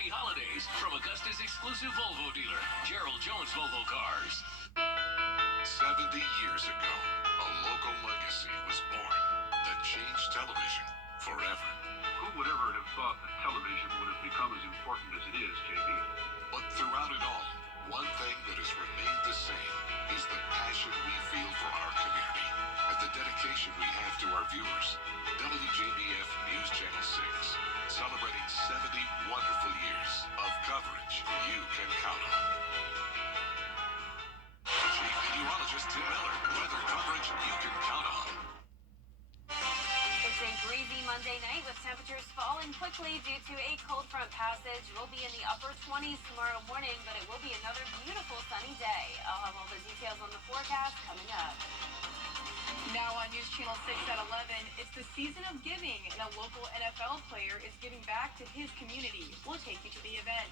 happy holidays from Augusta's exclusive Volvo dealer, Gerald Jones Volvo Cars. 70 years ago, a local legacy was born that changed television forever. Who would ever have thought that television would have become as important as it is, JB? But throughout it all, one thing that has remained the same is the passion we feel for our community and the dedication we have to our viewers. WJBF News Channel 6, celebrating 70 wonderful years of coverage you can count on. Chief Meteorologist Tim Miller, weather coverage you can count on. It's a breezy Monday night with temperatures falling quickly due to a cold front passage. We'll be in the upper 20s tomorrow morning, but it will be another beautiful sunny day. I'll have all the details on the forecast coming up. Now on News Channel 6 at 11, it's the season of giving, and a local NFL player is giving back to his community. We'll take you to the event.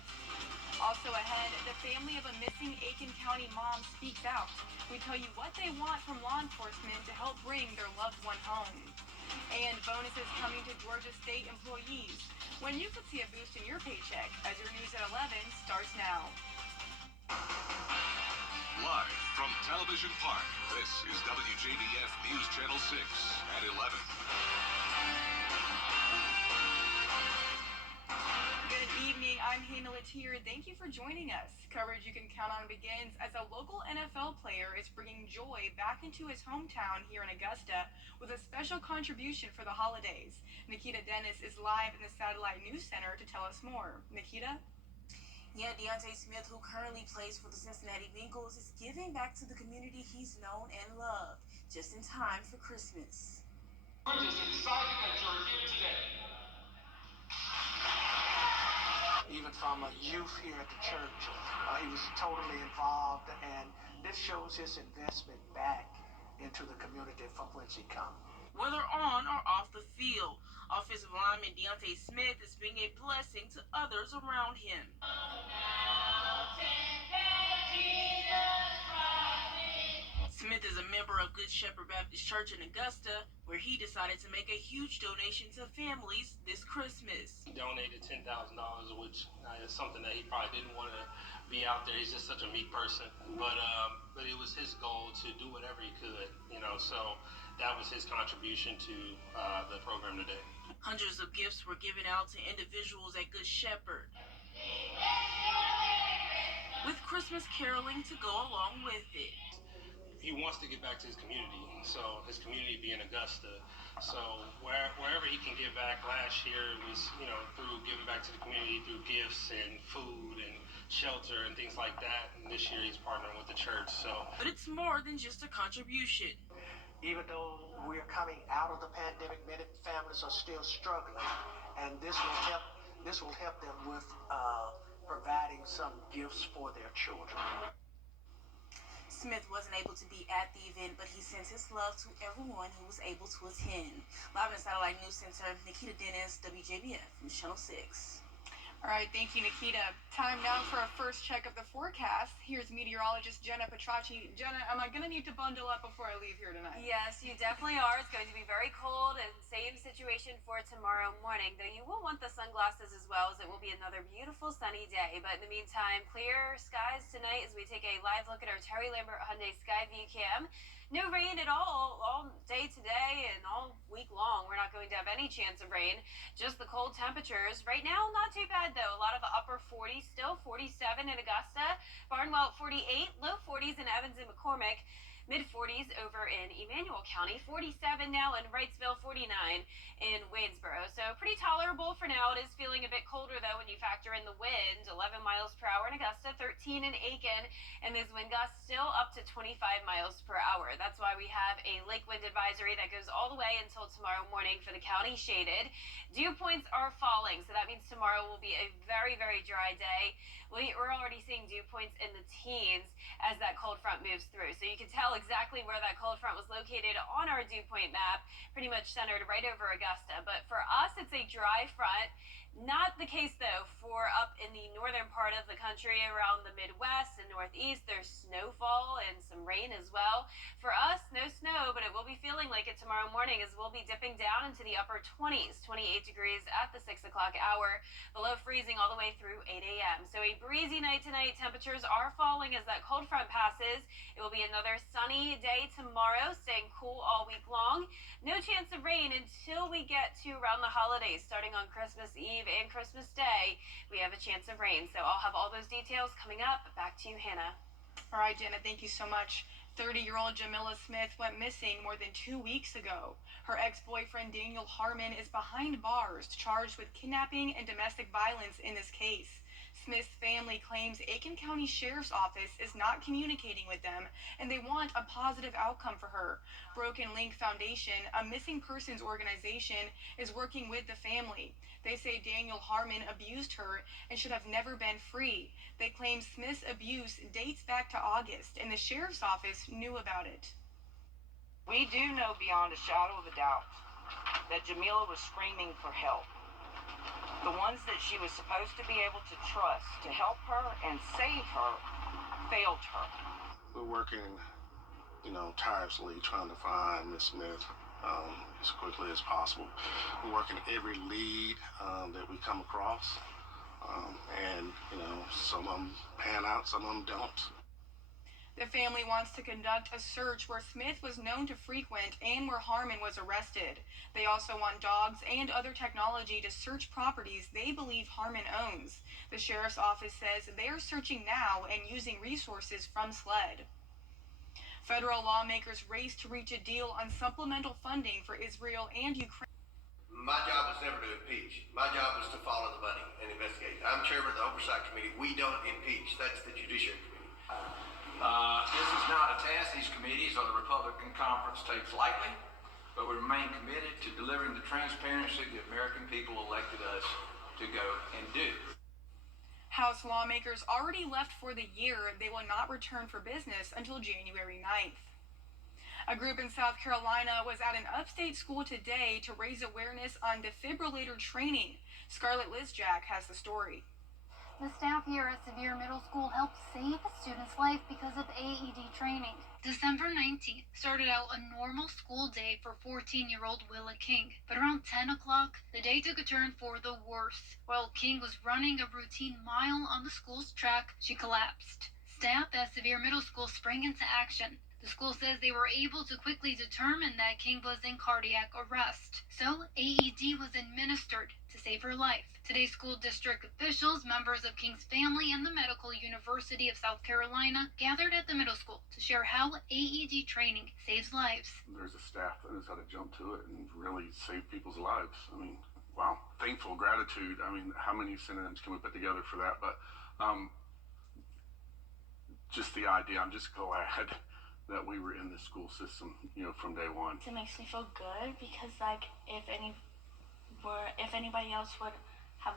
Also ahead, the family of a missing Aiken County mom speaks out. We tell you what they want from law enforcement to help bring their loved one home. And bonuses coming to Georgia State employees, when you could see a boost in your paycheck, as your News at 11 starts now. Live from Television Park, this is WJBF News Channel 6 at 11. Good evening, I'm Hannah Latier. Thank you for joining us. Coverage you can count on begins as a local NFL player is bringing joy back into his hometown here in Augusta with a special contribution for the holidays. Nikita Dennis is live in the Satellite News Center to tell us more. Nikita? Yeah, Deontay Smith, who currently plays for the Cincinnati Bengals, is giving back to the community he's known and loved, just in time for Christmas. We're just excited that you're here today. Even from a youth here at the church, he was totally involved, and this shows his investment back into the community from whence he comes. Whether on or off the field, offensive lineman Deontay Smith is being a blessing to others around him. Smith is a member of Good Shepherd Baptist Church in Augusta, where he decided to make a huge donation to families this Christmas. He donated $10,000, which is something that he probably didn't want to be out there. He's just such a meek person, but it was his goal to do whatever he could, so that was his contribution to the program today. Hundreds of gifts were given out to individuals at Good Shepherd, with Christmas caroling to go along with it. He wants to get back to his community, so his community being Augusta. So wherever he can give back, last year was, through giving back to the community through gifts and food and shelter and things like that. And this year he's partnering with the church. But it's more than just a contribution. Even though we're coming out of the pandemic, many families are still struggling, and this will help them with providing some gifts for their children. Smith wasn't able to be at the event, but he sends his love to everyone who was able to attend. Live in the Satellite News Center, Nikita Dennis, WJBF from Channel 6. All right, thank you, Nikita. Time now for a first check of the forecast. Here's meteorologist Jenna Petracci. Jenna, am I going to need to bundle up before I leave here tonight? Yes, you definitely are. It's going to be very cold, and same situation for tomorrow morning, though you will want the sunglasses as well, as it will be another beautiful sunny day. But in the meantime, clear skies tonight as we take a live look at our Terry Lambert Hyundai Skyview Cam. No rain at all day today and all week long. We're not going to have any chance of rain, just the cold temperatures. Right now, not too bad, though. A lot of upper 40s still, 47 in Augusta, Barnwell 48, low 40s in Evans and McCormick, mid-40s over in Emmanuel County, 47 now in Wrightsville, 49 in Waynesboro. So pretty tolerable for now. It is feeling a bit colder, though, when you factor in the wind, 11 miles per hour in Augusta, 13 in Aiken, and those wind gusts still up to 25 miles per hour. That's why we have a lake wind advisory that goes all the way until tomorrow morning for the county shaded. Dew points are falling, so that means tomorrow will be a very, very dry day. We're already seeing dew points in the teens as that cold front moves through. So you can tell exactly where that cold front was located on our dew point map, pretty much centered right over Augusta. But for us, it's a dry front. Not the case, though, for up in the northern part of the country. country. Around the Midwest and Northeast, there's snowfall and some rain as well. For us, no snow, but it will be feeling like it tomorrow morning as we'll be dipping down into the upper 20s, 28 degrees at the 6 o'clock hour, below freezing all the way through 8 a.m. So a breezy night tonight. Temperatures are falling as that cold front passes. It will be another sunny day tomorrow, staying cool all week long. No chance of rain until we get to around the holidays, starting on Christmas Eve and Christmas Day. We have a chance of rain. So I'll have all those details coming up. Back to you, Hannah. All right, Jenna, thank you so much. 30-year-old Jamila Smith went missing more than 2 weeks ago. Her ex-boyfriend Daniel Harmon is behind bars, charged with kidnapping and domestic violence in this case. Smith's family claims Aiken County Sheriff's Office is not communicating with them, and they want a positive outcome for her. Broken Link Foundation, a missing persons organization, is working with the family. They say Daniel Harmon abused her and should have never been free. They claim Smith's abuse dates back to August, and the Sheriff's Office knew about it. We do know beyond a shadow of a doubt that Jamila was screaming for help. The ones that she was supposed to be able to trust to help her and save her failed her. We're working, tirelessly trying to find Miss Smith as quickly as possible. We're working every lead that we come across, and some of them pan out, some of them don't. The family wants to conduct a search where Smith was known to frequent and where Harmon was arrested. They also want dogs and other technology to search properties they believe Harmon owns. The Sheriff's Office says they are searching now and using resources from SLED. Federal lawmakers race to reach a deal on supplemental funding for Israel and Ukraine. My job was never to impeach. My job was to follow the money and investigate. I'm chairman of the Oversight Committee. We don't impeach. That's the Judiciary Committee. This is not a task these committees or the Republican conference takes lightly, but we remain committed to delivering the transparency the American people elected us to go and do. House lawmakers already left for the year. They will not return for business until January 9th. A group in South Carolina was at an upstate school today to raise awareness on defibrillator training. Scarlett Lizjack has the story. The staff here at Sevier Middle School helped save a student's life because of AED training. December 19th started out a normal school day for 14-year-old Willa King. But around 10 o'clock, the day took a turn for the worse. While King was running a routine mile on the school's track, she collapsed. Staff at Sevier Middle School sprang into action. The school says they were able to quickly determine that King was in cardiac arrest. So AED was administered to save her life. Today, school district officials, members of King's family, and the Medical University of South Carolina gathered at the middle school to share how AED training saves lives. There's a staff that knows how to jump to it and really save people's lives. I mean, wow. Thankful, gratitude. I mean, how many synonyms can we put together for that? But just the idea, I'm just glad that we were in the school system, from day one. It makes me feel good because, if anybody else would have,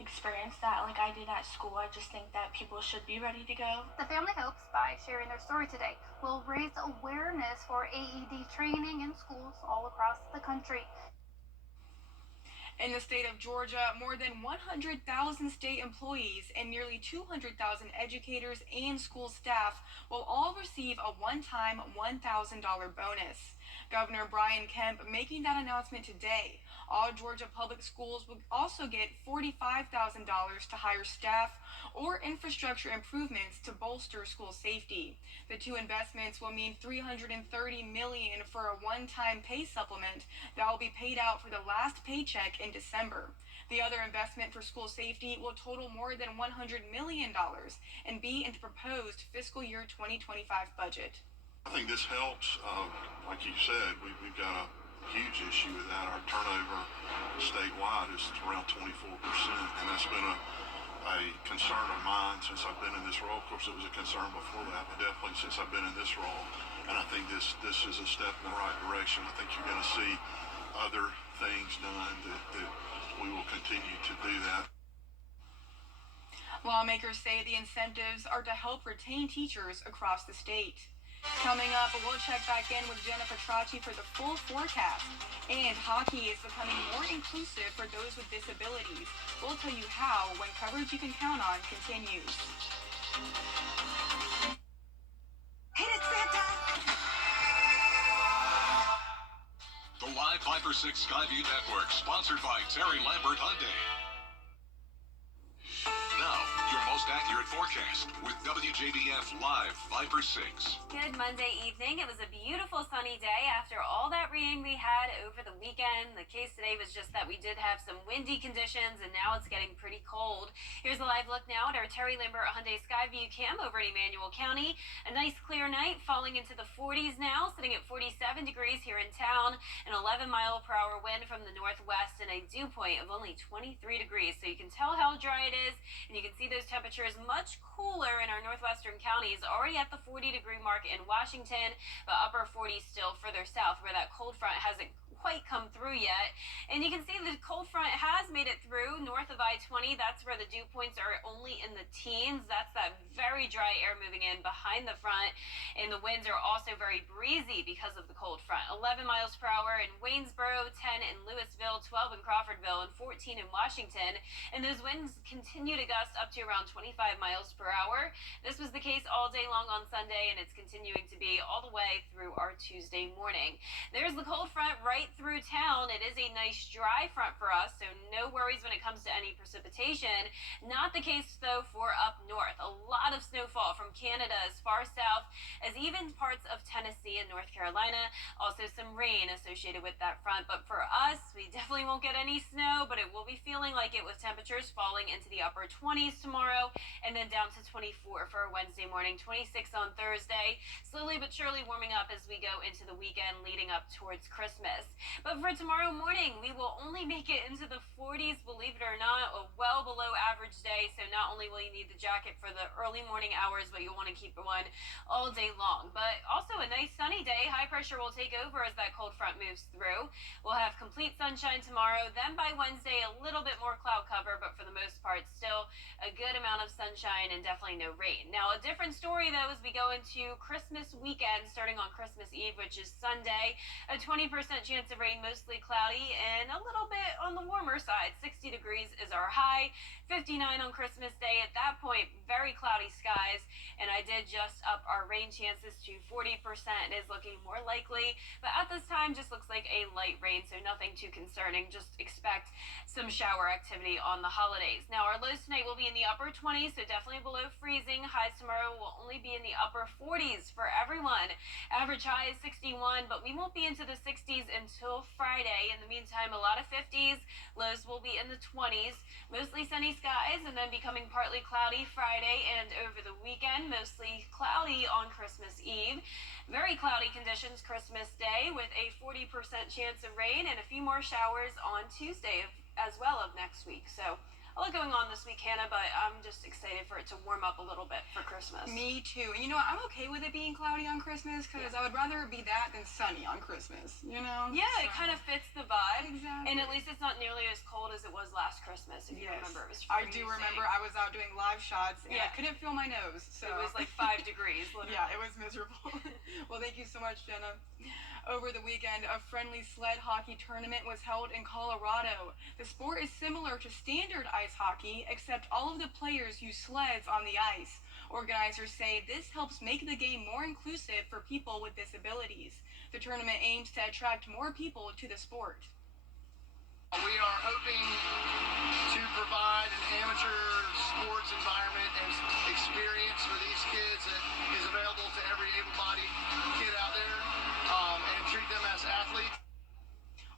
experienced that like I did at school, I just think that people should be ready to go. The family hopes by sharing their story today will raise awareness for AED training in schools all across the country. In the state of Georgia, more than 100,000 state employees and nearly 200,000 educators and school staff will all receive a one-time $1,000 bonus. Governor Brian Kemp making that announcement today. All Georgia public schools will also get $45,000 to hire staff or infrastructure improvements to bolster school safety. The two investments will mean $330 million for a one-time pay supplement that will be paid out for the last paycheck in December. The other investment for school safety will total more than $100 million and be in the proposed fiscal year 2025 budget. I think this helps. Like you said, we've got a huge issue with that. Our turnover statewide is around 24%, and that's been a concern of mine since I've been in this role. Of course, it was a concern before that, but definitely since I've been in this role. And I think this is a step in the right direction. I think you're going to see other things done that we will continue to do that. Lawmakers say the incentives are to help retain teachers across the state. Coming up, we'll check back in with Jenna Petracci for the full forecast. And hockey is becoming more inclusive for those with disabilities. We'll tell you how when coverage you can count on continues. Hit it, Santa! The Live 5/6 Skyview Network, sponsored by Terry Lambert Hyundai. Now, your most accurate forecast with WJBF Live 5/6. Good Monday evening. It was a beautiful sunny day after all that rain we had over the weekend. The case today was just that we did have some windy conditions, and now it's getting pretty cold. Here's a live look now at our Terry Lambert Hyundai Skyview cam over in Emmanuel County. A nice clear night, falling into the 40s now, sitting at 47 degrees here in town. An 11-mile-per-hour wind from the northwest and a dew point of only 23 degrees. So you can tell how dry it is, and you can see those temperatures much cooler in our northwestern counties, already at the 40-degree mark in Washington, but upper 40s still further south where that cold front hasn't quite come through yet. And you can see the cold front has made it through north of I-20. That's where the dew points are only in the teens. That's that very dry air moving in behind the front. And the winds are also very breezy because of the cold front. 11 miles per hour in Waynesboro, 10 in Louisville, 12 in Crawfordville, and 14 in Washington. And those winds continue to gust up to around 25 miles per hour. This was the case all day long on Sunday, and it's continuing to be all the way through our Tuesday morning. There's the cold front right through town. It is a nice dry front for us, so no worries when it comes to any precipitation. Not the case, though, for up north. A lot of snowfall from Canada as far south as even parts of Tennessee and North Carolina. Also some rain associated with that front. But for us, we definitely won't get any snow, but it will be feeling like it with temperatures falling into the upper 20s tomorrow and then down to 24 for Wednesday morning, 26 on Thursday. Slowly but surely warming up as we go into the weekend leading up towards Christmas. But for tomorrow morning, we will only make it into the 40s, believe it or not, a well below average day. So not only will you need the jacket for the early morning hours, but you'll want to keep one all day long. But also a nice sunny day. High pressure will take over as that cold front moves through. We'll have complete sunshine tomorrow. Then by Wednesday, a little bit more cloud cover, but for the most part, still a good amount of sunshine and definitely no rain. Now, a different story, though, as we go into Christmas weekend, starting on Christmas Eve, which is Sunday. A 20% chance of rain, mostly cloudy, and a little bit on the warmer side. 60 degrees is our high. 59 on Christmas Day. At that point, very cloudy skies, and I did just up our rain chances to 40%. It is looking more likely, but at this time, just looks like a light rain, so nothing too concerning. Just expect some shower activity on the holidays. Now, our lows tonight will be in the upper 20s, so definitely below freezing. Highs tomorrow will only be in the upper 40s for everyone. Average high is 61, but we won't be into the 60s until Friday. In the meantime, a lot of 50s. Lows will be in the 20s. Mostly sunny skies, and then becoming partly cloudy Friday and over the weekend. Mostly cloudy on Christmas Eve. Very cloudy conditions Christmas Day with a 40% chance of rain and a few more showers on Tuesday as well of next week. So a lot going on this week, Hannah, but I'm just excited for it to warm up a little bit for Christmas. Me too. And you know what? I'm okay with it being cloudy on Christmas because I would rather it be that than sunny on Christmas, you know? Yeah, so it kind of fits the vibe. Exactly. And at least it's not nearly as cold as it was last Christmas, if you remember. It was freezing. I do remember I was out doing live shots and I couldn't feel my nose. So it was like 5 degrees, literally. Yeah, it was miserable. Well, thank you so much, Jenna. Over the weekend, a friendly sled hockey tournament was held in Colorado. The sport is similar to standard ice hockey, except all of the players use sleds on the ice. Organizers say this helps make the game more inclusive for people with disabilities. The tournament aims to attract more people to the sport. We are hoping to provide an amateur sports environment and experience for these kids that is available to every able-bodied kid out there, and treat them as athletes.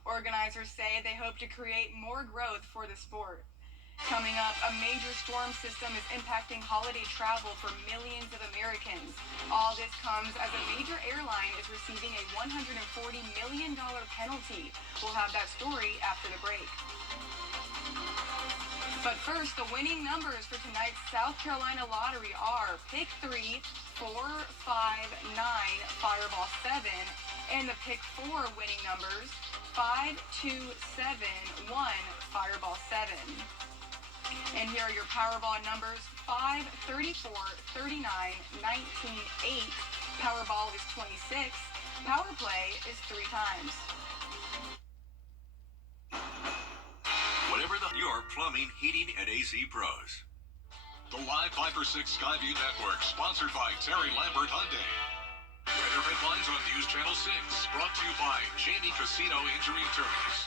Organizers say they hope to create more growth for the sport. Coming up, a major storm system is impacting holiday travel for millions of Americans. All this comes as a major airline is receiving a $140 million penalty. We'll have that story after the break. But first, the winning numbers for tonight's South Carolina lottery are Pick 3, 4, 5, 9, Fireball 7, and the Pick 4 winning numbers 5, 2, 7, 1, Fireball 7. And here are your Powerball numbers 5, 34, 39, 19, 8, Powerball is 26. Power Play is 3 times. Whatever your plumbing, heating, and AC pros. The Live 5-for-6 Skyview Network, sponsored by Terry Lambert Hyundai. Weather headlines on News Channel 6, brought to you by Jamie Casino Injury Attorneys.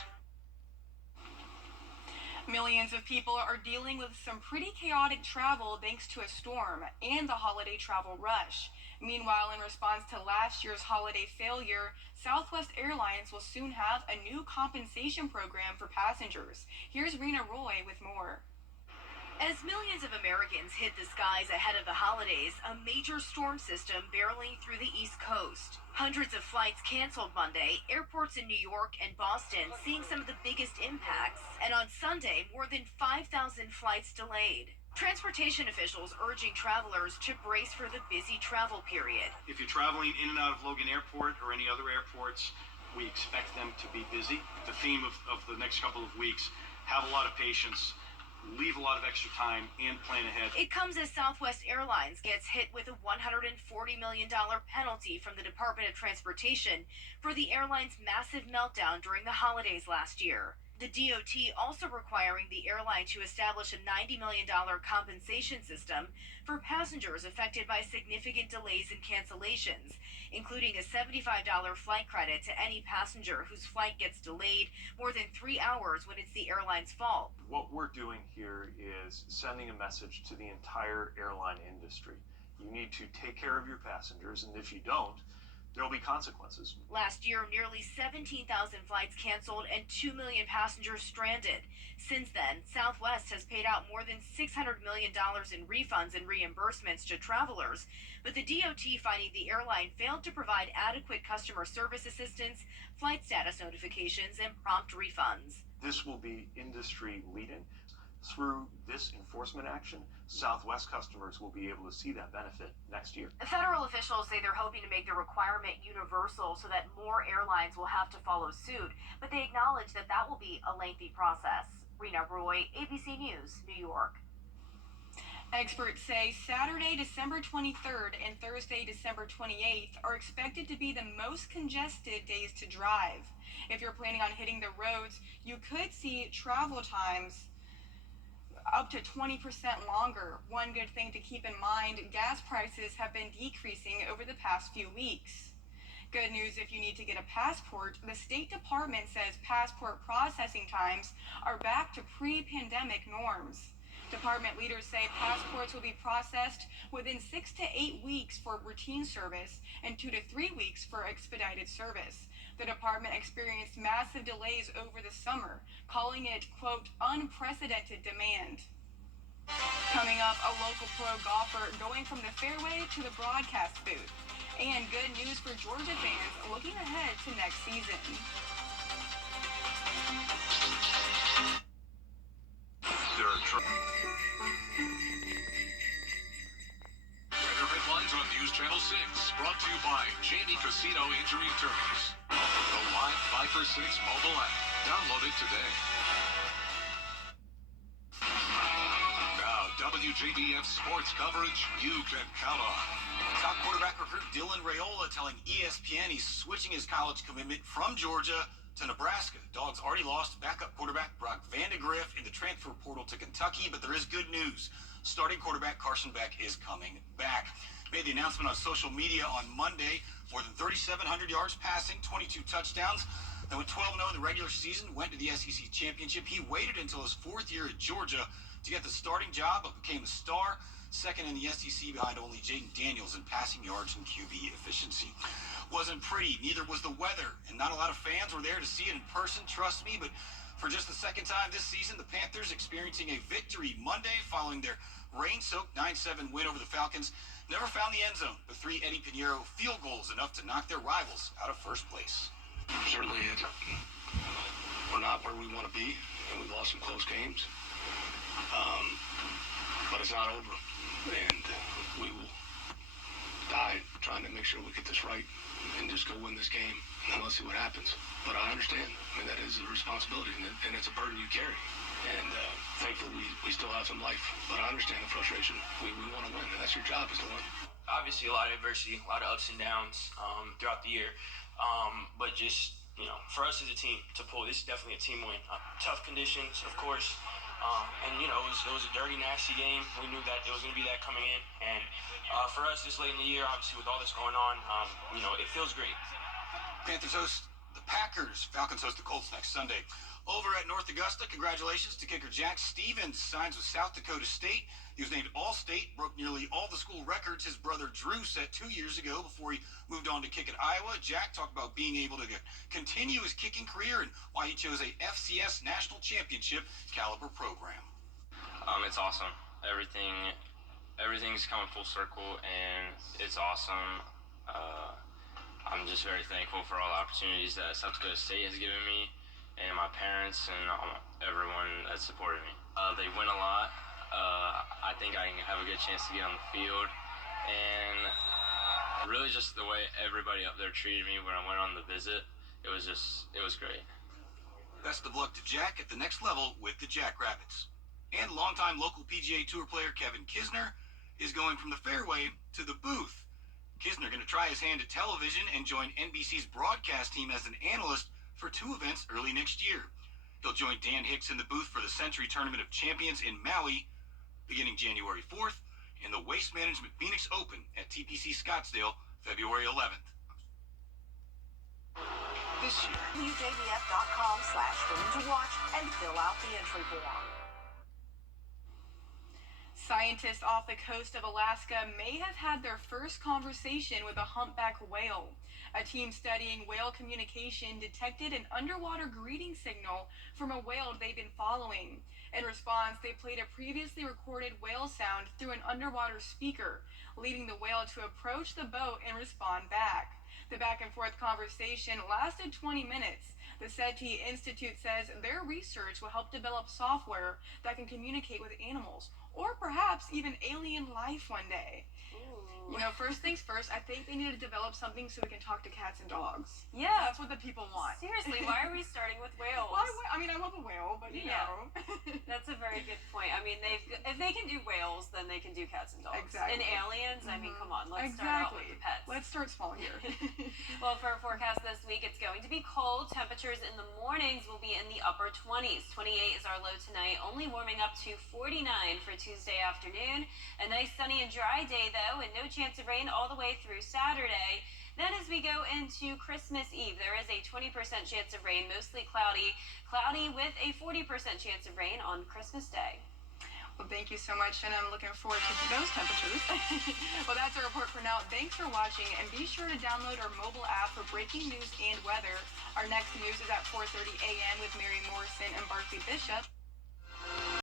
Millions of people are dealing with some pretty chaotic travel thanks to a storm and the holiday travel rush. Meanwhile, in response to last year's holiday failure, Southwest Airlines will soon have a new compensation program for passengers. Here's Rena Roy with more. As millions of Americans hit the skies ahead of the holidays, a major storm system barreling through the East Coast. Hundreds of flights canceled Monday, airports in New York and Boston seeing some of the biggest impacts, and on Sunday, more than 5,000 flights delayed. Transportation officials urging travelers to brace for the busy travel period. If you're traveling in and out of Logan Airport or any other airports, we expect them to be busy. The theme of the next couple of weeks, have a lot of patience, leave a lot of extra time, and plan ahead. It comes as Southwest Airlines gets hit with a $140 million penalty from the Department of Transportation for the airline's massive meltdown during the holidays last year. The DOT also requiring the airline to establish a $90 million compensation system for passengers affected by significant delays and cancellations, including a $75 flight credit to any passenger whose flight gets delayed more than 3 hours when it's the airline's fault. What we're doing here is sending a message to the entire airline industry. You need to take care of your passengers, and if you don't, there will be consequences. Last year, nearly 17,000 flights canceled and 2 million passengers stranded. Since then, Southwest has paid out more than $600 million in refunds and reimbursements to travelers, but the DOT finding the airline failed to provide adequate customer service assistance, flight status notifications, and prompt refunds. This will be industry leading. Through this enforcement action, Southwest customers will be able to see that benefit next year. Federal officials say they're hoping to make the requirement universal so that more airlines will have to follow suit, but they acknowledge that that will be a lengthy process. Rena Roy, ABC News, New York. Experts say Saturday, December 23rd and Thursday, December 28th are expected to be the most congested days to drive. If you're planning on hitting the roads, you could see travel times up to 20% longer. One good thing to keep in mind, gas prices have been decreasing over the past few weeks. Good news if you need to get a passport, the State Department says passport processing times are back to pre-pandemic norms. Department leaders say passports will be processed within 6 to 8 weeks for routine service and 2 to 3 weeks for expedited service. The department experienced massive delays over the summer, calling it, quote, unprecedented demand. Coming up, a local pro golfer going from the fairway to the broadcast booth. And good news for Georgia fans looking ahead to next season. Weather headlines on News Channel 6, brought to you by Jamie Casino Injury Attorneys. The Live 5-for-6 mobile app. Download it today. Now, WJBF sports coverage you can count on. Top quarterback recruit Dylan Raiola telling ESPN he's switching his college commitment from Georgia to Nebraska. Dogs already lost backup quarterback Brock Vandegrift in the transfer portal to Kentucky, but there is good news. Starting quarterback Carson Beck is coming back. Made the announcement on social media on Monday. More than 3,700 yards passing, 22 touchdowns. Then went 12-0 in the regular season, went to the SEC championship. He waited until his 4th year at Georgia to get the starting job, but became a star. Second in the SEC behind only Jaden Daniels in passing yards and QB efficiency. Wasn't pretty, neither was the weather, and not a lot of fans were there to see it in person, trust me, but for just the second time this season, the Panthers experiencing a victory Monday following their rain-soaked 9-7 win over the Falcons. Never found the end zone, but 3 Eddie Pinheiro field goals enough to knock their rivals out of first place. Certainly, we're not where we want to be, and we've lost some close games. But it's not over, and we will die trying to make sure we get this right and just go win this game, and let's see what happens. But I understand. I mean, that is a responsibility, and it's a burden you carry. And thankfully, we still have some life. But I understand the frustration. We want to win, and that's your job, is to win. obviously a lot of adversity, a lot of ups and downs throughout the year. But just, for us as a team to pull, this is definitely a team win. Tough conditions, of course. And, it was a dirty, nasty game. We knew that it was going to be that coming in. And for us this late in the year, obviously with all this going on, it feels great. Panthers host the Packers. Falcons host the Colts next Sunday. Over at North Augusta, congratulations to kicker Jack Stevens. Signs with South Dakota State. He was named All-State, broke nearly all the school records his brother Drew set 2 years ago before he moved on to kick at Iowa. Jack talked about being able to continue his kicking career and why he chose a FCS National Championship caliber program. It's awesome. Everything's coming full circle, and it's awesome. I'm just very thankful for all the opportunities that South Dakota State has given me, and my parents and everyone that supported me. They win a lot. I think I can have a good chance to get on the field, and really just the way everybody up there treated me when I went on the visit, it was great. Best of luck to Jack at the next level with the Jackrabbits. And longtime local PGA Tour player Kevin Kisner is going from the fairway to the booth. Kisner going to try his hand at television and join NBC's broadcast team as an analyst for 2 events early next year. He'll join Dan Hicks in the booth for the Century Tournament of Champions in Maui beginning January 4th and the Waste Management Phoenix Open at TPC Scottsdale February 11th. This year, WJBF.com/women to watch and fill out the entry form. Scientists off the coast of Alaska may have had their first conversation with a humpback whale. A team studying whale communication detected an underwater greeting signal from a whale they've been following. In response, they played a previously recorded whale sound through an underwater speaker, leading the whale to approach the boat and respond back. The back and forth conversation lasted 20 minutes. The SETI Institute says their research will help develop software that can communicate with animals, or perhaps even alien life one day. First things first, I think they need to develop something so we can talk to cats and dogs. Yeah. That's what the people want. Seriously, why are we starting with whales? Well, I love a whale, but you know. That's a very good point. I mean, if they can do whales, then they can do cats and dogs. Exactly. And aliens, I mean, come on, let's start out with the pets. Let's start small here. Well, for our forecast this week, it's going to be cold. Temperatures in the mornings will be in the upper 20s. 28 is our low tonight, only warming up to 49 for Tuesday afternoon. A nice sunny and dry day, though, and no chance of rain all the way through Saturday. Then as we go into Christmas Eve, there is a 20% chance of rain, mostly cloudy with a 40% chance of rain on Christmas Day. Well, thank you so much, and I'm looking forward to those temperatures. Well, that's our report for now. Thanks for watching, and be sure to download our mobile app for breaking news and weather. Our next news is at 4:30 a.m. with Mary Morrison and Barkley Bishop.